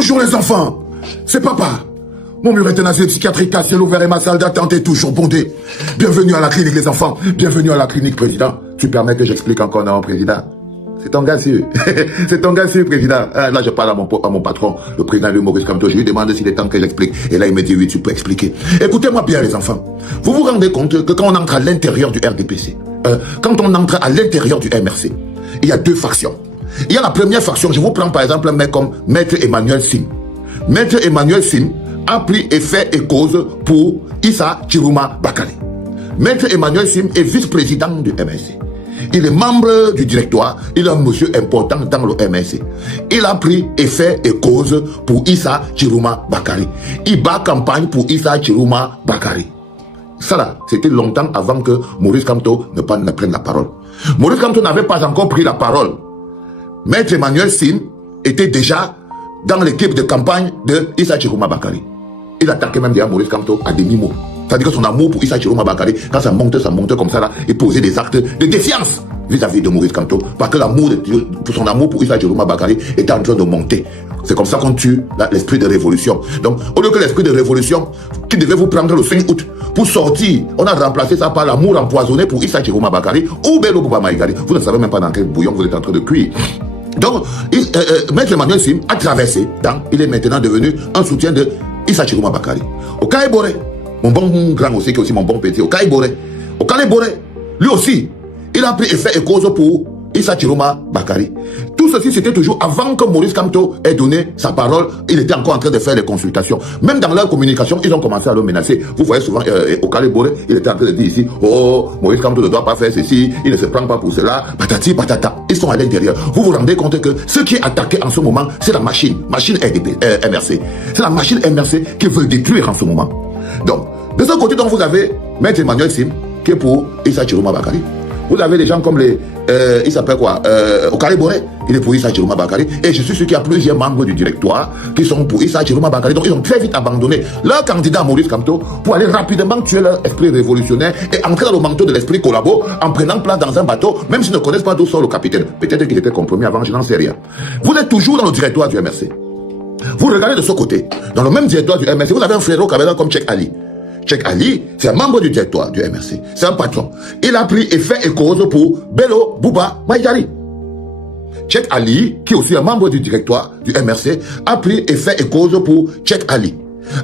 Bonjour les enfants, c'est papa. Mon mur euthanasie psychiatrique à ciel ouvert et ma salle d'attente est toujours bondée. Bienvenue à la clinique les enfants, bienvenue à la clinique président. Tu permets que j'explique encore non président? C'est ton gars sûr. C'est ton gars sûr président. Là je parle à mon patron, le président de Maurice Kamto. Je lui demande s'il est temps que j'explique. Et là il me dit oui tu peux expliquer. Écoutez-moi bien les enfants. Vous vous rendez compte que quand on entre à l'intérieur du RDPC, quand on entre à l'intérieur du MRC, il y a deux factions. Il y a la première faction, je vous prends par exemple un mec comme Maître Emmanuel Sim. Maître Emmanuel Sim a pris et fait et cause pour Issa Chiruma Bakari. Maître Emmanuel Sim est vice-président du MRC. Il est membre du directoire, il est un monsieur important dans le MRC. Il a pris et fait et cause pour Issa Chiruma Bakari. Il bat campagne pour Issa Chiruma Bakari. Ça là, c'était longtemps avant que Maurice Kamto ne prenne la parole. Maurice Kamto n'avait pas encore pris la parole. Maître Emmanuel Sim était déjà dans l'équipe de campagne de Issa Chiruma Bakari. Il attaquait même déjà Maurice Kamto à demi-mot. C'est-à-dire que son amour pour Issa Chiruma Bakari, quand ça monte comme ça là, et posait des actes de défiance vis-à-vis de Maurice Kamto, parce que son amour pour Issa Chiruma Bakari était en train de monter. C'est comme ça qu'on tue l'esprit de révolution. Donc, au lieu que l'esprit de révolution, qui devait vous prendre le 5 août pour sortir, on a remplacé ça par l'amour empoisonné pour Issa Chiruma Bakari ou Bello Bouba Maïgari. Vous ne savez même pas dans quel bouillon vous êtes en train de cuire. Donc, Maître Emmanuel Sim a traversé, il est maintenant devenu un soutien de Issa Chiruma Bakari. Au Kaïbore, mon bon grand aussi, qui est aussi mon bon petit, au Kaïbore, lui aussi, il a pris effet et cause pour Issa Chiruma Bakari. Tout ceci, c'était toujours avant que Maurice Kamto ait donné sa parole. Il était encore en train de faire des consultations. Même dans leur communication, ils ont commencé à le menacer. Vous voyez souvent, au Calais-Boré, il était en train de dire ici, oh, Maurice Kamto ne doit pas faire ceci, il ne se prend pas pour cela, patati, patata. Ils sont à l'intérieur. Vous vous rendez compte que ce qui est attaqué en ce moment, c'est la machine MRC. C'est la machine MRC qui veut détruire en ce moment. Donc, de ce côté, donc, vous avez Maître Emmanuel Sim, qui est pour Issa Chiruma Bakari. Vous avez des gens comme il s'appelle quoi, Okale Boré, il est pour Issa Chiruma Bakari. Et je suis sûr qu'il y a plusieurs membres du directoire qui sont pour Issa Chiruma Bakari. Donc ils ont très vite abandonné leur candidat Maurice Kamto pour aller rapidement tuer leur esprit révolutionnaire et entrer dans le manteau de l'esprit collabo en prenant place dans un bateau, même s'ils ne connaissent pas d'où sort le capitaine. Peut-être qu'il était compromis avant, je n'en sais rien. Vous êtes toujours dans le directoire du MRC. Vous regardez de ce côté, dans le même directoire du MRC, vous avez un frérot caméra comme Cheikh Ali. Cheikh Ali, c'est un membre du directoire du MRC. C'est un patron. Il a pris et fait et cause pour Bello Bouba Maïgari. Cheikh Ali, qui est aussi un membre du directoire du MRC, a pris et fait et cause pour Cheikh Ali.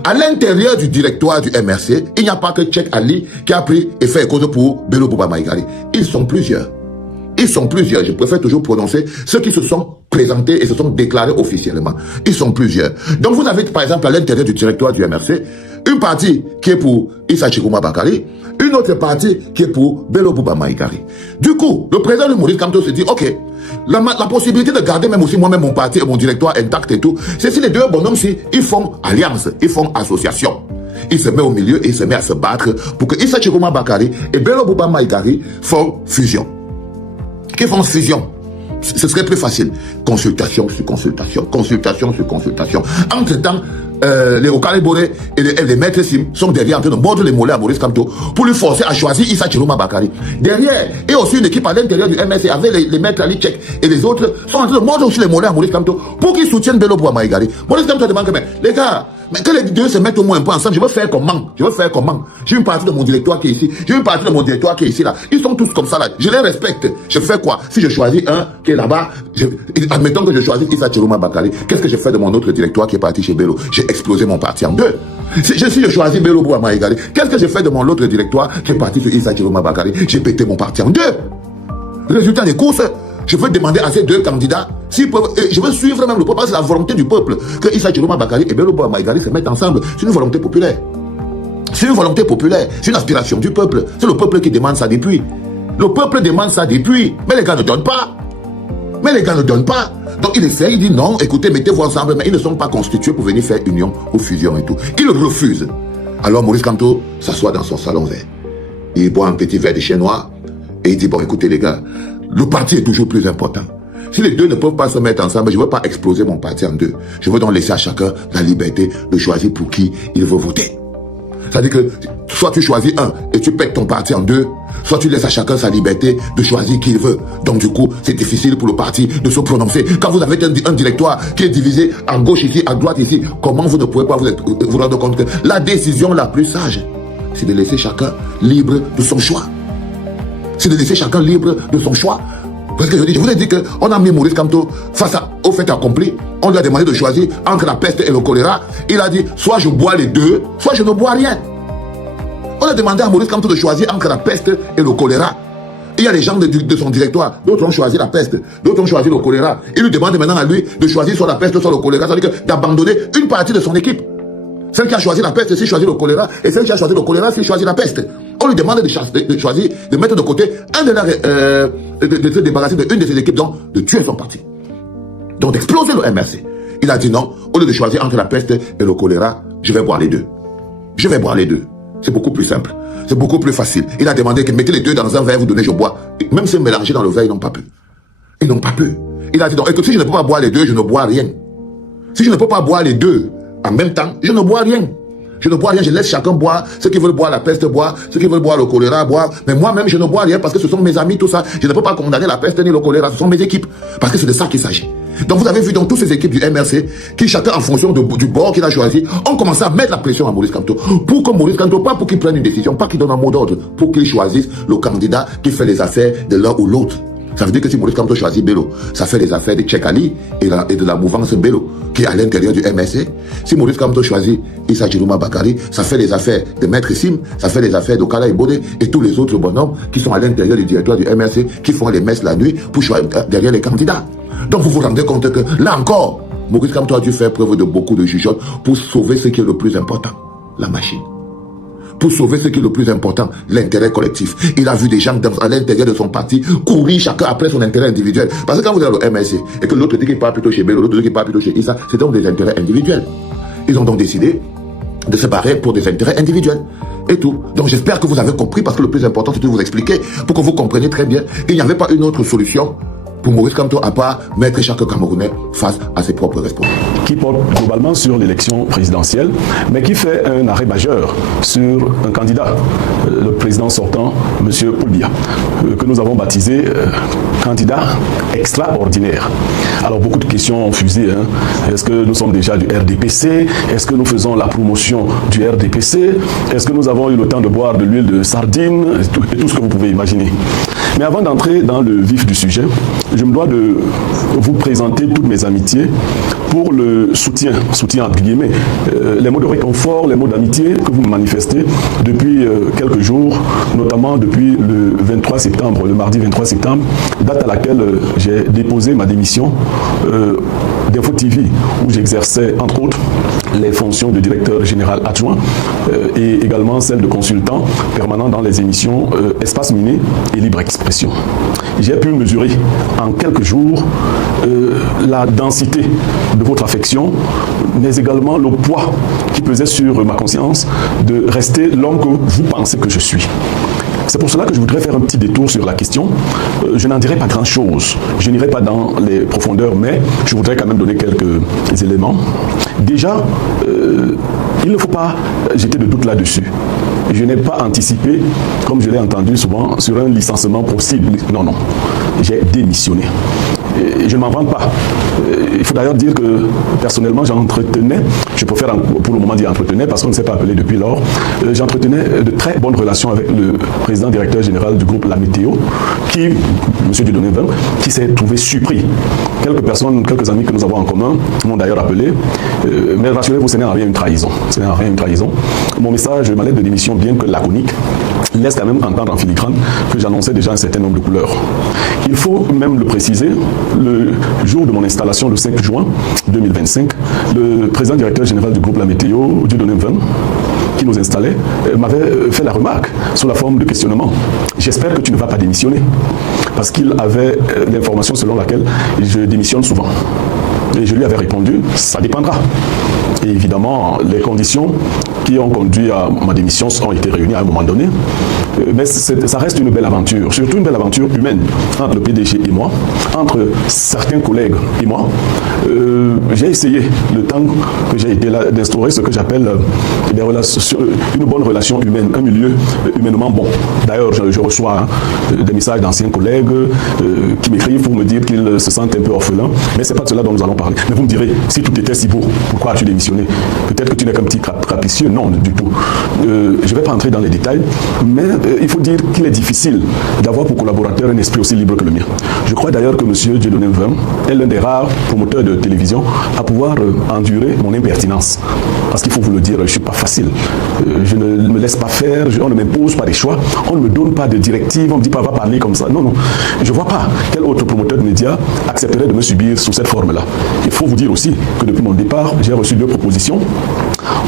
À l'intérieur du directoire du MRC, il n'y a pas que Cheikh Ali qui a pris et fait et cause pour Bello Bouba Maïgari. Ils sont plusieurs. Ils sont plusieurs. Je préfère toujours prononcer ceux qui se sont présentés et se sont déclarés officiellement. Ils sont plusieurs. Donc vous avez par exemple à l'intérieur du directoire du MRC, une partie qui est pour Issa Chiruma Bakari, une autre partie qui est pour Bello Bouba Maïgari. Du coup, le président de Maurice Kamto se dit, ok, la possibilité de garder même aussi moi-même mon parti et mon directoire intact et tout, c'est si les deux bonhommes-ci, ils font alliance, ils font association. Il se met au milieu et il se met à se battre pour que Issa Chiruma Bakari et Bello Bouba Maïgari font fusion. Qu'ils font fusion. Ce serait plus facile. Consultation sur consultation, consultation sur consultation. Entre-temps, les Okale Boré et les maîtres Sim sont derrière en train de mordre les mollets à Maurice Kamto pour lui forcer à choisir Issa Chiruma Bakari. Derrière, et aussi une équipe à l'intérieur du MRC avec les maîtres Ali Cheikh et les autres sont en train de mordre aussi les mollets à Maurice Kamto pour qu'ils soutiennent Bello Bouba Maïgari. Maurice Kamto demande que, mais les gars, mais que les deux se mettent au moins un peu ensemble, je veux faire comment? J'ai une partie de mon directoire qui est ici, j'ai une partie de mon directoire qui est ici là. Ils sont tous comme ça là, je les respecte. Je fais quoi? Si je choisis un qui est là-bas, admettons que je choisis Issa Chiruma Bakari, qu'est-ce que je fais de mon autre directoire qui est parti chez Bello? J'ai explosé mon parti en deux. Si je choisis Bello Bouba Maïgari, qu'est-ce que je fais de mon autre directoire qui est parti sur Issa Chiruma Bakari? J'ai pété mon parti en deux. Résultat des courses, je veux demander à ces deux candidats s'ils peuvent, je veux suivre même le peuple, c'est la volonté du peuple que Issa Chiruma Bakari et Bello Bouba Maïgari se mettent ensemble. C'est une volonté populaire. C'est une volonté populaire, c'est une aspiration du peuple. C'est le peuple qui demande ça depuis. Le peuple demande ça depuis, mais les gars ne donnent pas. Donc il essaie, il dit non, écoutez, mettez-vous ensemble, mais ils ne sont pas constitués pour venir faire union ou fusion et tout. Ils refusent. Alors Maurice Kamto s'assoit dans son salon vert. Il boit un petit verre de chien noir et il dit, bon écoutez les gars, le parti est toujours plus important. Si les deux ne peuvent pas se mettre ensemble, je ne veux pas exploser mon parti en deux. Je veux donc laisser à chacun la liberté de choisir pour qui il veut voter. C'est-à-dire que soit tu choisis un et tu pètes ton parti en deux, soit tu laisses à chacun sa liberté de choisir qui il veut. Donc du coup, c'est difficile pour le parti de se prononcer. Quand vous avez un directoire qui est divisé à gauche ici, à droite ici, comment vous ne pouvez pas vous rendre compte que la décision la plus sage, c'est de laisser chacun libre de son choix. C'est de laisser chacun libre de son choix. Parce que je vous ai dit qu'on a mis Maurice Kamto face au fait accompli. On lui a demandé de choisir entre la peste et le choléra. Il a dit, soit je bois les deux, soit je ne bois rien. On a demandé à Maurice Kamto de choisir entre la peste et le choléra. Il y a les gens de son directoire, d'autres ont choisi la peste, d'autres ont choisi le choléra. Il lui demande maintenant à lui de choisir soit la peste, soit le choléra. C'est-à-dire d'abandonner une partie de son équipe. Celle qui a choisi la peste, s'il choisit le choléra, et celle qui a choisi le choléra, s'il choisit la peste. On lui demande de choisir, de mettre de côté de se débarrasser d'une de ses équipes, donc de tuer son parti. Donc d'exploser le MRC. Il a dit non, au lieu de choisir entre la peste et le choléra, je vais boire les deux. Je vais boire les deux. C'est beaucoup plus simple. C'est beaucoup plus facile. Il a demandé que mettez les deux dans un verre, vous donnez, je bois. Même si mélangés dans le verre, ils n'ont pas pu. Ils n'ont pas pu. Il a dit donc, écoute, si je ne peux pas boire les deux, je ne bois rien. Si je ne peux pas boire les deux en même temps, je ne bois rien. Je ne bois rien, je laisse chacun boire. Ceux qui veulent boire la peste boire, ceux qui veulent boire le choléra boire. Mais moi-même, je ne bois rien parce que ce sont mes amis, tout ça. Je ne peux pas condamner la peste ni le choléra, ce sont mes équipes. Parce que c'est de ça qu'il s'agit. Donc vous avez vu dans toutes ces équipes du MRC, qui chacun en fonction du bord qu'il a choisi, ont commencé à mettre la pression à Maurice Kamto. Pour que Maurice Kamto, pas pour qu'il prenne une décision, pas qu'il donne un mot d'ordre, pour qu'il choisisse le candidat qui fait les affaires de l'un ou l'autre. Ça veut dire que si Maurice Kamto choisit Bello, ça fait les affaires de Tchèque Ali et de la mouvance Bello, qui est à l'intérieur du MRC. Si Maurice Kamto choisit Issa Djirouma Bakari, ça fait les affaires de Maître Sim, ça fait les affaires d'Okala Ibode et tous les autres bonhommes qui sont à l'intérieur du directoire du MRC, qui font les messes la nuit pour choisir derrière les candidats. Donc vous vous rendez compte que, là encore, Maurice Kamto a dû faire preuve de beaucoup de jugeote pour sauver ce qui est le plus important, la machine. Pour sauver ce qui est le plus important, l'intérêt collectif. Il a vu des gens à l'intérieur de son parti courir chacun après son intérêt individuel. Parce que quand vous êtes au MRC et que l'autre dit qu'il part plutôt chez Bello, l'autre dit qu'il part plutôt chez Issa, c'est donc des intérêts individuels. Ils ont donc décidé de se séparer pour des intérêts individuels. Et tout. Donc j'espère que vous avez compris, parce que le plus important c'est de vous expliquer pour que vous compreniez très bien qu'il n'y avait pas une autre solution pour Maurice Kamto à part mettre chaque Camerounais face à ses propres responsabilités. Qui porte globalement sur l'élection présidentielle, mais qui fait un arrêt majeur sur un candidat, le président sortant, M. Poulbia, que nous avons baptisé candidat extraordinaire. Alors beaucoup de questions ont fusé. Est-ce que nous sommes déjà du RDPC? Est-ce que nous faisons la promotion du RDPC? Est-ce que nous avons eu le temps de boire de l'huile de sardine? Et tout ce que vous pouvez imaginer. Mais avant d'entrer dans le vif du sujet, je me dois de vous présenter toutes mes amitiés pour le soutien entre guillemets, les mots de réconfort, les mots d'amitié que vous me manifestez depuis quelques jours, notamment depuis le 23 septembre, le mardi 23 septembre, date à laquelle j'ai déposé ma démission d'Info TV, où j'exerçais entre autres les fonctions de directeur général adjoint et également celle de consultant permanent dans les émissions Espace Miné et Libre Expression. J'ai pu mesurer en quelques jours la densité de votre affection, mais également le poids qui pesait sur ma conscience de rester l'homme que vous pensez que je suis. C'est pour cela que je voudrais faire un petit détour sur la question. Je n'en dirai pas grand-chose. Je n'irai pas dans les profondeurs, mais je voudrais quand même donner quelques éléments. Déjà, il ne faut pas jeter de doute là-dessus. Je n'ai pas anticipé, comme je l'ai entendu souvent, sur un licenciement possible. Non, non. J'ai démissionné. Et je ne m'en vante pas. Il faut d'ailleurs dire que personnellement j'entretenais, je préfère pour le moment dire entretenais parce qu'on ne s'est pas appelé depuis lors, j'entretenais de très bonnes relations avec le président directeur général du groupe La Météo, qui, M. Dieudonné Vin, qui s'est trouvé surpris. Quelques personnes, quelques amis que nous avons en commun m'ont d'ailleurs appelé, mais rassurez-vous, ce n'est en rien une trahison. Ce n'est en rien une trahison. Mon message, ma lettre de démission, bien que laconique, laisse quand même entendre en filigrane que j'annonçais déjà un certain nombre de couleurs. Il faut même le préciser, le jour de mon installation, le 5 juin 2025, le président directeur général du groupe La Météo, Dieudonné Vin, qui nous installait, m'avait fait la remarque sous la forme de questionnement. J'espère que tu ne vas pas démissionner. Parce qu'il avait l'information selon laquelle je démissionne souvent. Et je lui avais répondu, ça dépendra. Et évidemment, les conditions qui ont conduit à ma démission ont été réunies à un moment donné. mais ça reste une belle aventure, surtout une belle aventure humaine entre le PDG et moi, entre certains collègues et moi. J'ai essayé, le temps que j'ai été là, d'instaurer ce que j'appelle une bonne relation humaine, un milieu humainement bon. D'ailleurs, je reçois des messages d'anciens collègues qui m'écrivent pour me dire qu'ils se sentent un peu orphelins, mais ce n'est pas de cela dont nous allons parler. Mais vous me direz, si tout était si beau, pourquoi as-tu démissionné? Peut-être que tu n'es qu'un petit rapicieux. Non, du tout. Je ne vais pas entrer dans les détails, mais il faut dire qu'il est difficile d'avoir pour collaborateur un esprit aussi libre que le mien. Je crois d'ailleurs que M. Dieudonné Mvum est l'un des rares promoteurs de télévision à pouvoir endurer mon impertinence. Parce qu'il faut vous le dire, je ne suis pas facile. Je ne me laisse pas faire, on ne m'impose pas des choix, on ne me donne pas de directives, on ne me dit pas va parler comme ça. Non, non. Je ne vois pas quel autre promoteur de médias accepterait de me subir sous cette forme-là. Il faut vous dire aussi que depuis mon départ, j'ai reçu 2 propositions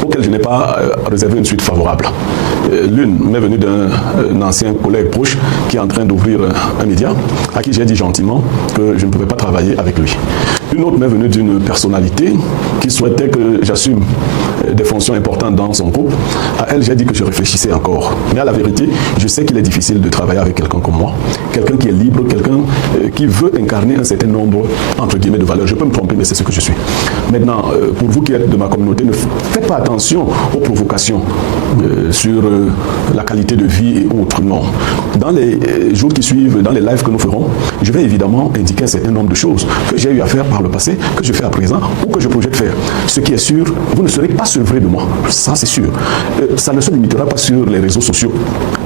auxquelles je n'ai pas réservé une suite favorable. L'une m'est venue d'un ancien collègue proche qui est en train d'ouvrir un média, à qui j'ai dit gentiment que je ne pouvais pas travailler avec lui. Une autre m'est venue d'une personnalité qui souhaitait que j'assume des fonctions importantes dans son groupe. À elle, j'ai dit que je réfléchissais encore. Mais à la vérité, je sais qu'il est difficile de travailler avec quelqu'un comme moi, quelqu'un qui est libre, quelqu'un qui veut incarner un certain nombre, entre guillemets, de valeurs. Je peux me tromper, mais c'est ce que je suis. Maintenant, pour vous qui êtes de ma communauté, ne faites pas attention aux provocations sur la qualité de vie et autres. Non. Dans les jours qui suivent, dans les lives que nous ferons, je vais évidemment indiquer un certain nombre de choses que j'ai eu à faire par le passé, que je fais à présent ou que je projette faire. Ce qui est sûr, vous ne serez pas sevré de moi. Ça, c'est sûr. Ça ne se limitera pas sur les réseaux sociaux.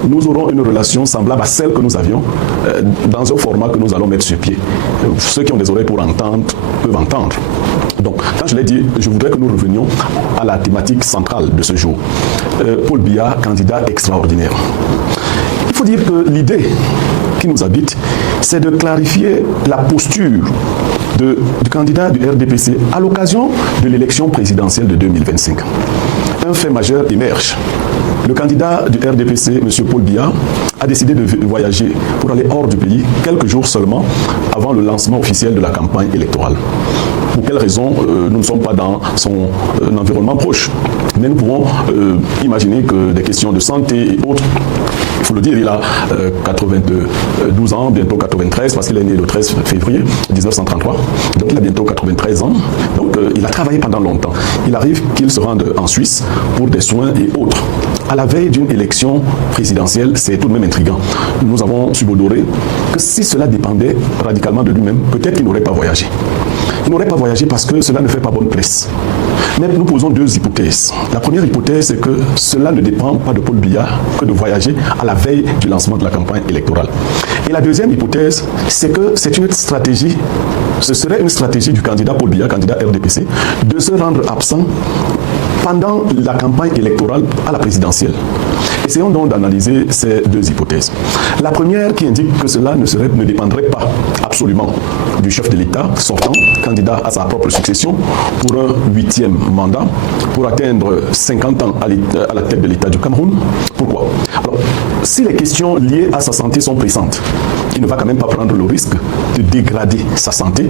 Nous aurons une relation semblable à celle que nous avions dans un format que nous allons mettre sur pied. Ceux qui ont des oreilles pour entendre peuvent entendre. Donc, quand je l'ai dit, je voudrais que nous revenions à la thématique centrale de ce jour. Paul Biya, candidat extraordinaire. Il faut dire que l'idée qui nous habite, c'est de clarifier la posture du candidat du RDPC à l'occasion de l'élection présidentielle de 2025. Un fait majeur émerge. Le candidat du RDPC, M. Paul Biya, a décidé de voyager pour aller hors du pays quelques jours seulement avant le lancement officiel de la campagne électorale. Pour quelles raisons nous ne sommes pas dans son environnement proche. Mais nous pouvons imaginer que des questions de santé et autres, il faut le dire, il a 92 ans, bientôt 93, parce qu'il est né le 13 février 1933. Donc il a bientôt 93 ans. Donc il a travaillé pendant longtemps. Il arrive qu'il se rende en Suisse pour des soins et autres. À la veille d'une élection présidentielle, c'est tout de même intriguant. Nous avons subodoré que si cela dépendait radicalement de lui-même, peut-être qu'il n'aurait pas voyagé. Il n'aurait pas voyagé parce que cela ne fait pas bonne presse. Mais nous posons 2 hypothèses. La première hypothèse, c'est que cela ne dépend pas de Paul Biya que de voyager à la veille du lancement de la campagne électorale. Et la deuxième hypothèse, c'est que c'est une stratégie, ce serait une stratégie du candidat Paul Biya, candidat RDPC, de se rendre absent pendant la campagne électorale à la présidentielle. Essayons donc d'analyser ces 2 hypothèses. La première qui indique que cela ne dépendrait pas absolument du chef de l'État sortant, candidat à sa propre succession pour un 8e mandat, pour atteindre 50 ans à la tête de l'État du Cameroun. Pourquoi? Alors, si les questions liées à sa santé sont pressantes, il ne va quand même pas prendre le risque de dégrader sa santé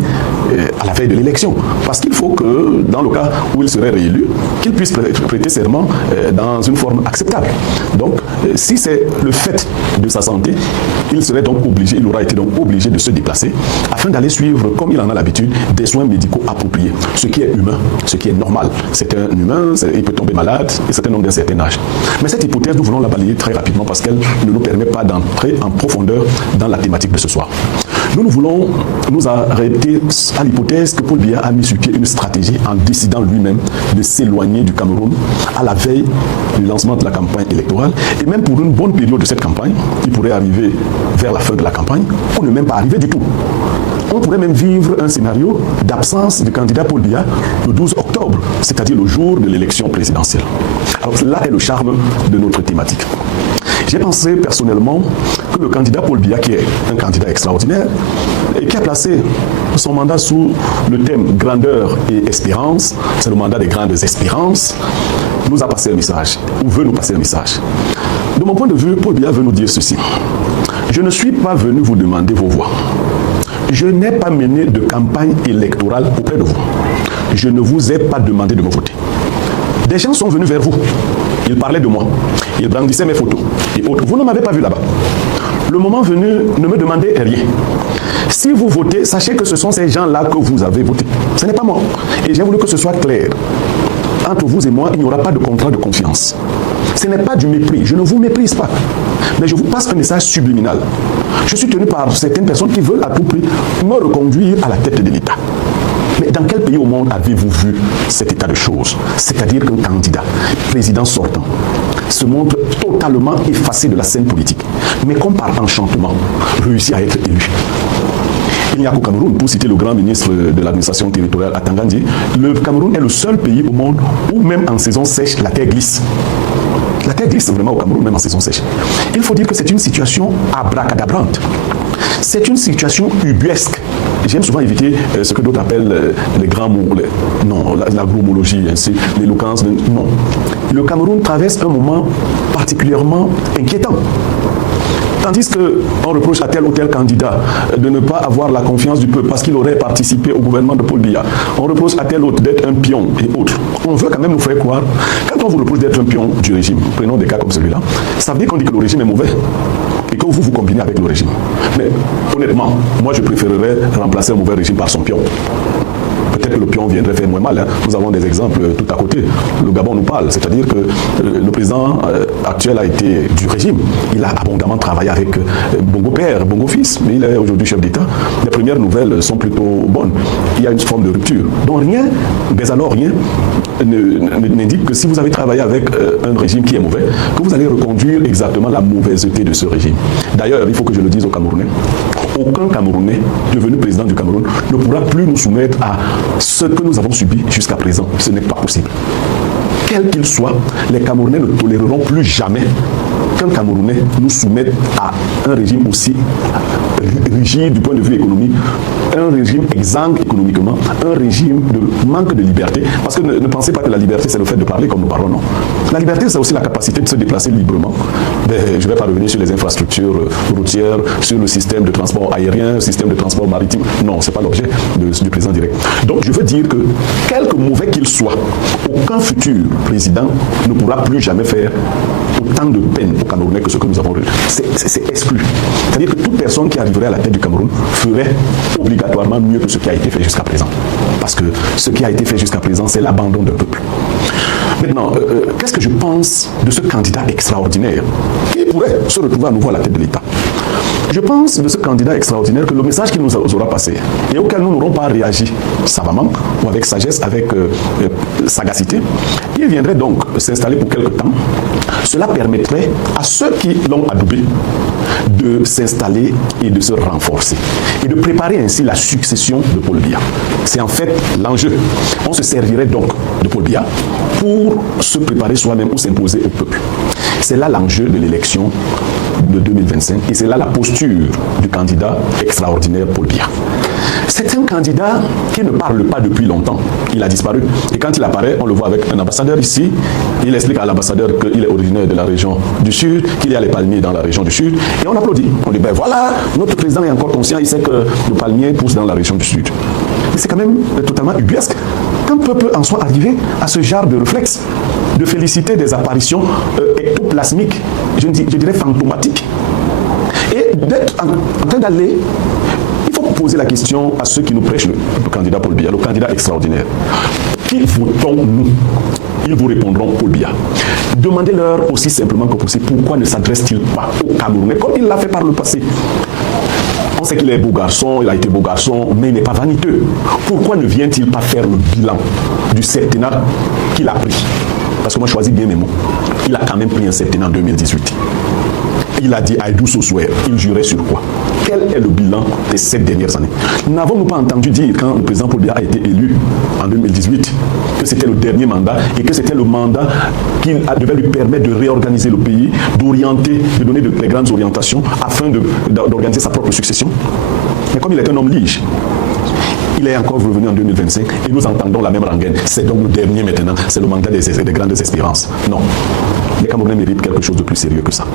à la veille de l'élection. Parce qu'il faut que, dans le cas où il serait réélu, qu'il puisse prêter serment dans une forme acceptable. Donc, si c'est le fait de sa santé, il aura été donc obligé de se déplacer afin d'aller suivre, comme il en a l'habitude, des soins médicaux appropriés. Ce qui est humain, ce qui est normal. C'est un humain, il peut tomber malade, et c'est un homme d'un certain âge. Mais cette hypothèse, nous voulons la balayer très rapidement parce qu'elle ne nous permet pas d'entrer en profondeur dans la thématique de ce soir. Nous voulons nous arrêter à l'hypothèse que Paul Biya a mis sur pied une stratégie en décidant lui-même de s'éloigner du Cameroun à la veille du lancement de la campagne électorale. Et même pour une bonne période de cette campagne, il pourrait arriver vers la fin de la campagne ou ne même pas arriver du tout. On pourrait même vivre un scénario d'absence du candidat Paul Biya le 12 octobre, c'est-à-dire le jour de l'élection présidentielle. Alors là est le charme de notre thématique. J'ai pensé personnellement que le candidat Paul Biya, qui est un candidat extraordinaire et qui a placé son mandat sous le thème grandeur et espérance, c'est le mandat des grandes espérances, nous a passé un message, ou veut nous passer un message. De mon point de vue, Paul Biya veut nous dire ceci. Je ne suis pas venu vous demander vos voix. Je n'ai pas mené de campagne électorale auprès de vous. Je ne vous ai pas demandé de me voter. Des gens sont venus vers vous. Ils parlaient de moi. Ils brandissaient mes photos et autres. Vous ne m'avez pas vu là-bas. Le moment venu, ne me demandez rien. Si vous votez, sachez que ce sont ces gens-là que vous avez voté. Ce n'est pas moi. Et j'ai voulu que ce soit clair. Entre vous et moi, il n'y aura pas de contrat de confiance. Ce n'est pas du mépris. Je ne vous méprise pas. Mais je vous passe un message subliminal. Je suis tenu par certaines personnes qui veulent à tout prix me reconduire à la tête de l'État. Mais dans quel pays au monde avez-vous vu cet état de choses? C'est-à-dire qu'un candidat, président sortant, se montre totalement effacé de la scène politique, mais comme par enchantement, réussit à être élu. Il n'y a qu'au Cameroun, pour citer le grand ministre de l'administration territoriale Atangandi, le Cameroun est le seul pays au monde où même en saison sèche, la terre glisse. La terre glisse vraiment au Cameroun, même en saison sèche. Il faut dire que c'est une situation abracadabrante. C'est une situation ubuesque. J'aime souvent éviter ce que d'autres appellent les grands mots. Non, l'agromologie, l'éloquence. Non. Le Cameroun traverse un moment particulièrement inquiétant. Tandis qu'on reproche à tel ou tel candidat de ne pas avoir la confiance du peuple parce qu'il aurait participé au gouvernement de Paul Biya. On reproche à tel autre d'être un pion et autres. On veut quand même nous faire croire, quand on vous reproche d'être un pion du régime, prenons des cas comme celui-là, ça veut dire qu'on dit que le régime est mauvais et que vous vous combinez avec le régime. Mais honnêtement, moi je préférerais remplacer un mauvais régime par son pion. Peut-être que le pion viendrait faire moins mal. Hein. Nous avons des exemples tout à côté. Le Gabon nous parle. C'est-à-dire que le président actuel a été du régime. Il a abondamment travaillé avec Bongo père, Bongo fils, mais il est aujourd'hui chef d'État. Les premières nouvelles sont plutôt bonnes. Il y a une forme de rupture. Donc rien, mais alors rien, n'indique que si vous avez travaillé avec un régime qui est mauvais, que vous allez reconduire exactement la mauvaiseté de ce régime. D'ailleurs, il faut que je le dise aux Camerounais. Aucun Camerounais devenu président du Cameroun ne pourra plus nous soumettre à ce que nous avons subi jusqu'à présent. Ce n'est pas possible. Quel qu'il soit, les Camerounais ne toléreront plus jamais qu'un Camerounais nous soumette à un régime aussi rigide du point de vue économique, un régime exsangue économiquement, un régime de manque de liberté. Parce que ne pensez pas que la liberté, c'est le fait de parler comme nous parlons, non. La liberté, c'est aussi la capacité de se déplacer librement. Je ne vais pas revenir sur les infrastructures routières, sur le système de transport aérien, le système de transport maritime. Non, ce n'est pas l'objet du président direct. Donc, je veux dire que, quelque mauvais qu'il soit, aucun futur président ne pourra plus jamais faire autant de peine au Camerounais que ce que nous avons reçu. C'est exclu. C'est-à-dire que toute personne qui arriverait à la tête du Cameroun ferait obligatoirement mieux que ce qui a été fait jusqu'à présent. Parce que ce qui a été fait jusqu'à présent, c'est l'abandon d'un peuple. Maintenant, qu'est-ce que je pense de ce candidat extraordinaire qui pourrait se retrouver à nouveau à la tête de l'État? Je pense de ce candidat extraordinaire que le message qu'il nous aura passé et auquel nous n'aurons pas réagi savamment ou avec sagesse, avec sagacité, il viendrait donc s'installer pour quelque temps. Cela permettrait à ceux qui l'ont adoubé de s'installer et de se renforcer et de préparer ainsi la succession de Paul Biya. C'est en fait l'enjeu. On se servirait donc de Paul Biya pour se préparer soi-même ou s'imposer au peuple. C'est là l'enjeu de l'élection de 2025 et c'est là la posture du candidat extraordinaire Paul Biya. C'est un candidat qui ne parle pas depuis longtemps. Il a disparu. Et quand il apparaît, on le voit avec un ambassadeur ici. Il explique à l'ambassadeur qu'il est originaire de la région du Sud, qu'il y a les palmiers dans la région du Sud. Et on applaudit. On dit, ben voilà, notre président est encore conscient, il sait que le palmier pousse dans la région du Sud. Mais c'est quand même totalement ubuesque. Qu'un peuple en soit arrivé à ce genre de réflexe, de féliciter des apparitions ectoplasmiques, je dirais fantomatiques, et d'être en train d'aller... Poser la question à ceux qui nous prêchent le candidat Paul Biya, le candidat extraordinaire. Qui votons-nous? Ils vous répondront Paul Biya. Demandez-leur aussi simplement que possible pourquoi ne s'adresse-t-il pas aux Camerounais comme il l'a fait par le passé. On sait qu'il est beau garçon, il a été beau garçon, mais il n'est pas vaniteux. Pourquoi ne vient-il pas faire le bilan du septennat qu'il a pris? Parce que moi je choisis bien mes mots. Il a quand même pris un septennat en 2018. Il a dit I do so swear. Il jurait sur quoi? Quel est le bilan des 7 dernières années? N'avons-nous pas entendu dire quand le président Paul Biya a été élu en 2018 que c'était le dernier mandat et que c'était le mandat qui devait lui permettre de réorganiser le pays, d'orienter, de donner des grandes orientations afin d'organiser sa propre succession? Mais comme il est un homme lige, il est encore revenu en 2025 et nous entendons la même rengaine. C'est donc le dernier maintenant, c'est le mandat des grandes espérances. Non. Les Camerounais méritent quelque chose de plus sérieux que ça.